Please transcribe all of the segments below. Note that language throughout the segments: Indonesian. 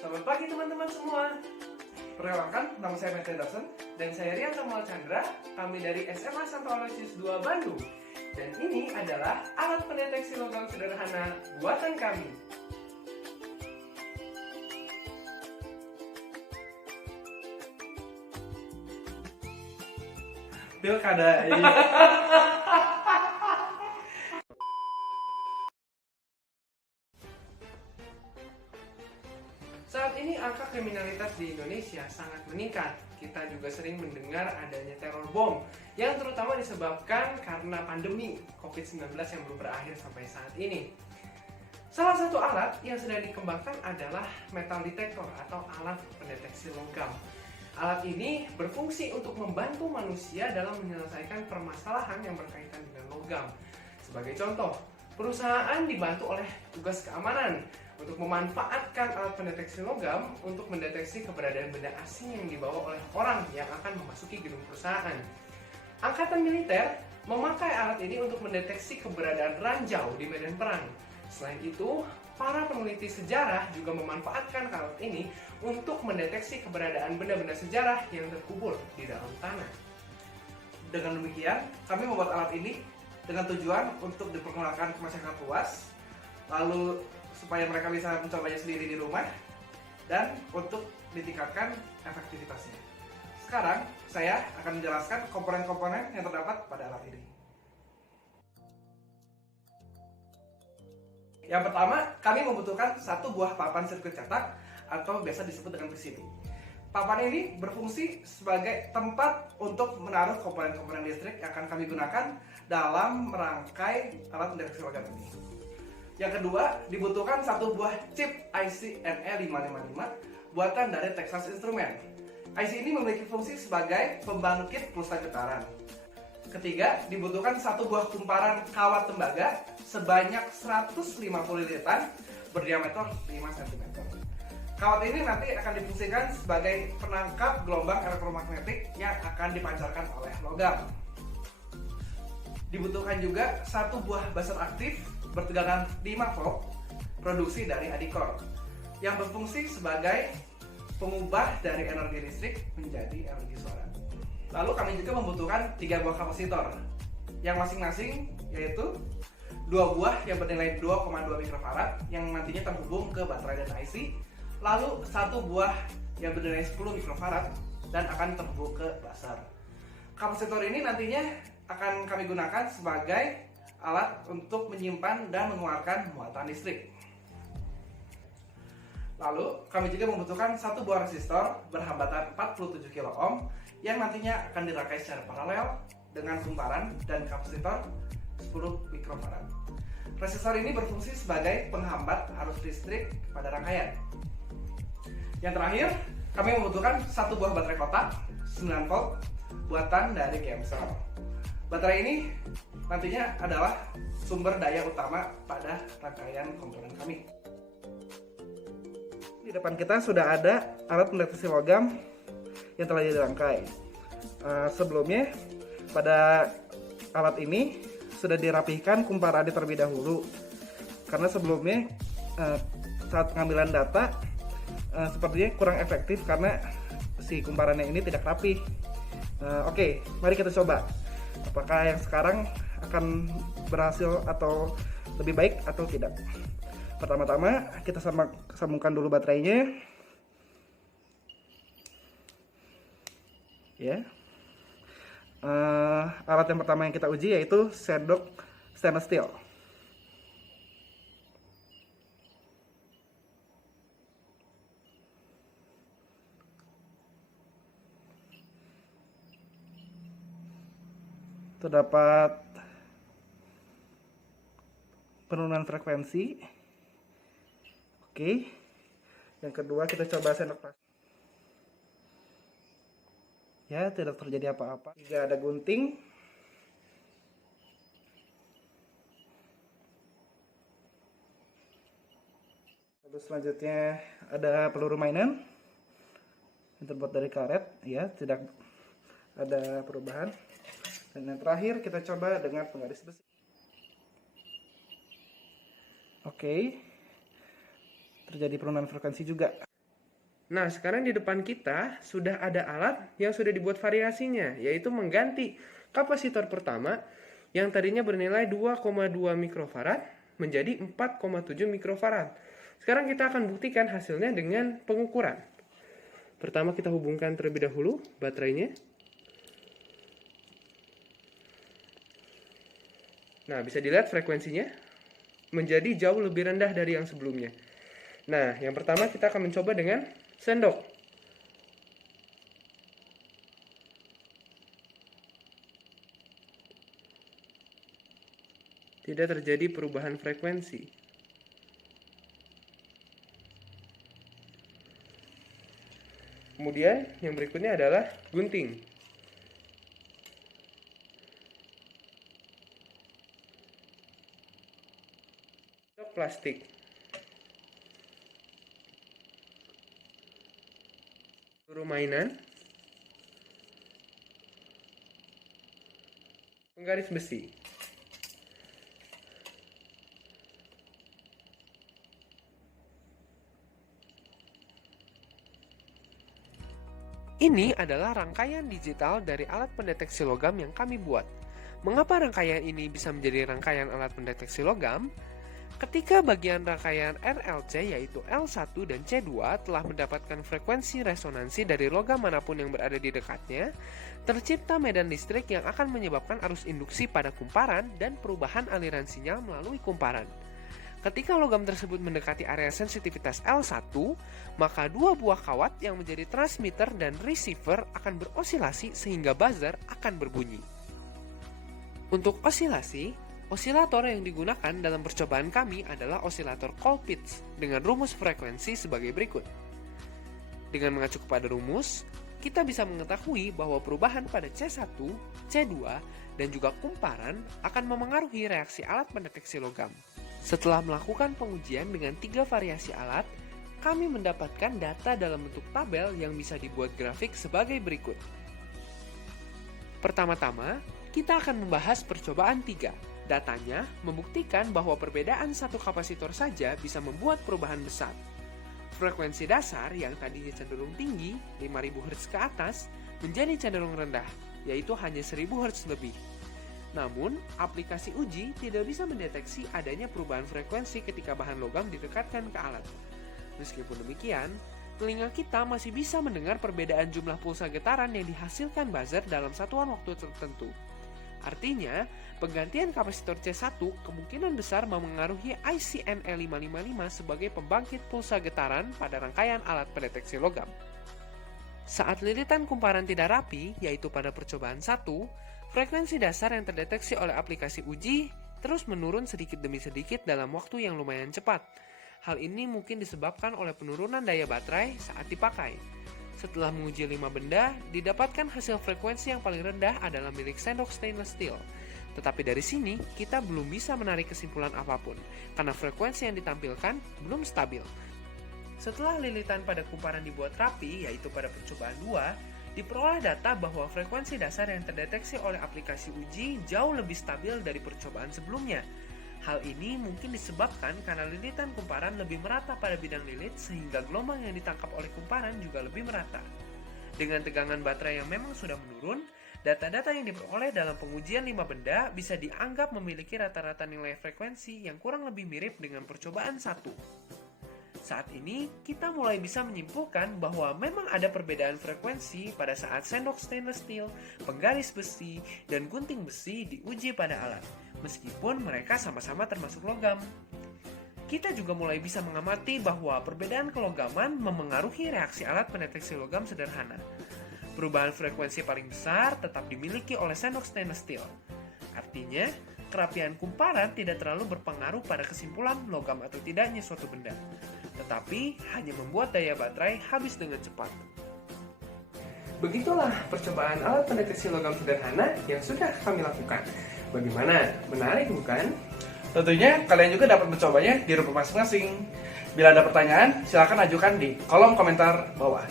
Selamat pagi teman-teman semua. Perkenalkan, nama saya Matthew Dawson dan saya Rian Samuel Chandra. Kami dari SMA Santo Aloysius 2 Bandung. Dan ini adalah alat pendeteksi logam sederhana buatan kami. Pilkada ini. Saat ini angka kriminalitas di Indonesia sangat meningkat. Kita juga sering mendengar adanya teror bom yang terutama disebabkan karena pandemi COVID-19 yang belum berakhir sampai saat ini. Salah satu alat yang sedang dikembangkan adalah metal detector atau alat pendeteksi logam. Alat ini berfungsi untuk membantu manusia dalam menyelesaikan permasalahan yang berkaitan dengan logam. Sebagai contoh, perusahaan dibantu oleh tugas keamanan untuk memanfaatkan alat pendeteksi logam untuk mendeteksi keberadaan benda asing yang dibawa oleh orang yang akan memasuki gedung perusahaan. Angkatan militer memakai alat ini untuk mendeteksi keberadaan ranjau di medan perang. Selain itu, para peneliti sejarah juga memanfaatkan alat ini untuk mendeteksi keberadaan benda-benda sejarah yang terkubur di dalam tanah. Dengan demikian, kami membuat alat ini dengan tujuan untuk diperkenalkan ke masyarakat luas, lalu supaya mereka bisa mencobanya sendiri di rumah, dan untuk ditingkatkan efektivitasnya. Sekarang, saya akan menjelaskan komponen-komponen yang terdapat pada alat ini. Yang pertama, kami membutuhkan satu buah papan sirkuit cetak atau biasa disebut dengan PCB. Papan ini berfungsi sebagai tempat untuk menaruh komponen-komponen listrik yang akan kami gunakan dalam merangkai alat pendeteksi logam ini. Yang kedua, dibutuhkan satu buah chip IC NE555 buatan dari Texas Instruments. IC ini memiliki fungsi sebagai pembangkit pulsa getaran. Ketiga, dibutuhkan satu buah kumparan kawat tembaga sebanyak 150 liritan berdiameter 5 cm. Kawat ini nanti akan difungsikan sebagai penangkap gelombang elektromagnetik yang akan dipancarkan oleh logam. Dibutuhkan juga satu buah buzzer aktif bertegangan 5 volt produksi dari Adicor yang berfungsi sebagai pengubah dari energi listrik menjadi energi suara. Lalu kami juga membutuhkan 3 buah kapasitor yang masing-masing yaitu 2 buah yang bernilai 2,2 mikrofarad yang nantinya terhubung ke baterai dan IC, lalu 1 buah yang bernilai 10 mikrofarad dan akan terhubung ke buzzer. Kapasitor ini nantinya akan kami gunakan sebagai alat untuk menyimpan dan mengeluarkan muatan listrik. Lalu kami juga membutuhkan satu buah resistor berhambatan 47 kilo ohm yang nantinya akan dirangkai secara paralel dengan kumparan dan kapasitor 10 mikrofarad. Resistor ini berfungsi sebagai penghambat arus listrik pada rangkaian. Yang terakhir, kami membutuhkan satu buah baterai kotak 9 volt buatan dari Kemsel. Baterai ini nantinya adalah sumber daya utama pada rangkaian komponen kami. Di depan kita sudah ada alat pendeteksi logam yang telah dirangkai. Sebelumnya pada alat ini sudah dirapihkan kumparannya terlebih dahulu, karena sebelumnya saat pengambilan data sepertinya kurang efektif karena si kumparannya ini tidak rapih. Oke, mari kita coba. Apakah yang sekarang akan berhasil atau lebih baik atau tidak? Pertama-tama kita sambungkan dulu baterainya. Ya. Alat yang pertama yang kita uji yaitu sendok stainless steel. Terdapat penurunan frekuensi. Oke. Yang kedua kita coba sendok plastik. Ya, tidak terjadi apa-apa. Jika ada gunting. Lalu selanjutnya ada peluru mainan yang terbuat dari karet, ya, tidak ada perubahan. Dan yang terakhir kita coba dengan penggaris besi. Oke, terjadi penurunan frekuensi juga. Nah, sekarang di depan kita sudah ada alat yang sudah dibuat variasinya, yaitu mengganti kapasitor pertama yang tadinya bernilai 2,2 mikrofarad menjadi 4,7 mikrofarad. Sekarang kita akan buktikan hasilnya dengan pengukuran. Pertama kita hubungkan terlebih dahulu baterainya. Nah, bisa dilihat frekuensinya menjadi jauh lebih rendah dari yang sebelumnya. Nah, yang pertama kita akan mencoba dengan sendok. Tidak terjadi perubahan frekuensi. Kemudian yang berikutnya adalah gunting. Plastik. Peluru mainan. Penggaris besi. Ini adalah rangkaian digital dari alat pendeteksi logam yang kami buat. Mengapa rangkaian ini bisa menjadi rangkaian alat pendeteksi logam? Ketika bagian rangkaian RLC yaitu L1 dan C2 telah mendapatkan frekuensi resonansi dari logam manapun yang berada di dekatnya, tercipta medan listrik yang akan menyebabkan arus induksi pada kumparan dan perubahan aliran sinyal melalui kumparan. Ketika logam tersebut mendekati area sensitivitas L1, maka dua buah kawat yang menjadi transmitter dan receiver akan berosilasi sehingga buzzer akan berbunyi. Untuk osilasi, osilator yang digunakan dalam percobaan kami adalah osilator Colpitts dengan rumus frekuensi sebagai berikut. Dengan mengacu kepada rumus, kita bisa mengetahui bahwa perubahan pada C1, C2, dan juga kumparan akan memengaruhi reaksi alat pendeteksi logam. Setelah melakukan pengujian dengan 3 variasi alat, kami mendapatkan data dalam bentuk tabel yang bisa dibuat grafik sebagai berikut. Pertama-tama, kita akan membahas percobaan 3. Datanya membuktikan bahwa perbedaan satu kapasitor saja bisa membuat perubahan besar. Frekuensi dasar yang tadinya cenderung tinggi, 5000 Hz ke atas, menjadi cenderung rendah, yaitu hanya 1000 Hz lebih. Namun, aplikasi uji tidak bisa mendeteksi adanya perubahan frekuensi ketika bahan logam didekatkan ke alat. Meskipun demikian, telinga kita masih bisa mendengar perbedaan jumlah pulsa getaran yang dihasilkan buzzer dalam satuan waktu tertentu. Artinya, penggantian kapasitor C1 kemungkinan besar memengaruhi IC-NE555 sebagai pembangkit pulsa getaran pada rangkaian alat pendeteksi logam. Saat lilitan kumparan tidak rapi, yaitu pada percobaan 1, frekuensi dasar yang terdeteksi oleh aplikasi uji terus menurun sedikit demi sedikit dalam waktu yang lumayan cepat. Hal ini mungkin disebabkan oleh penurunan daya baterai saat dipakai. Setelah menguji 5 benda, didapatkan hasil frekuensi yang paling rendah adalah milik sendok stainless steel. Tetapi dari sini, kita belum bisa menarik kesimpulan apapun, karena frekuensi yang ditampilkan belum stabil. Setelah lilitan pada kumparan dibuat rapi, yaitu pada percobaan 2, diperoleh data bahwa frekuensi dasar yang terdeteksi oleh aplikasi uji jauh lebih stabil dari percobaan sebelumnya. Hal ini mungkin disebabkan karena lilitan kumparan lebih merata pada bidang lilit sehingga gelombang yang ditangkap oleh kumparan juga lebih merata. Dengan tegangan baterai yang memang sudah menurun, data-data yang diperoleh dalam pengujian 5 benda bisa dianggap memiliki rata-rata nilai frekuensi yang kurang lebih mirip dengan percobaan 1. Saat ini, kita mulai bisa menyimpulkan bahwa memang ada perbedaan frekuensi pada saat sendok stainless steel, penggaris besi, dan gunting besi diuji pada alat, meskipun mereka sama-sama termasuk logam. Kita juga mulai bisa mengamati bahwa perbedaan kelogaman memengaruhi reaksi alat pendeteksi logam sederhana. Perubahan frekuensi paling besar tetap dimiliki oleh sendok stainless steel. Artinya, kerapian kumparan tidak terlalu berpengaruh pada kesimpulan logam atau tidaknya suatu benda, tetapi hanya membuat daya baterai habis dengan cepat. Begitulah percobaan alat pendeteksi logam sederhana yang sudah kami lakukan. Bagaimana? Menarik bukan? Tentunya kalian juga dapat mencobanya di rumah masing-masing. Bila ada pertanyaan, silakan ajukan di kolom komentar bawah.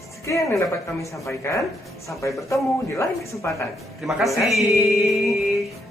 Sekian yang dapat kami sampaikan. Sampai bertemu di lain kesempatan. Terima kasih.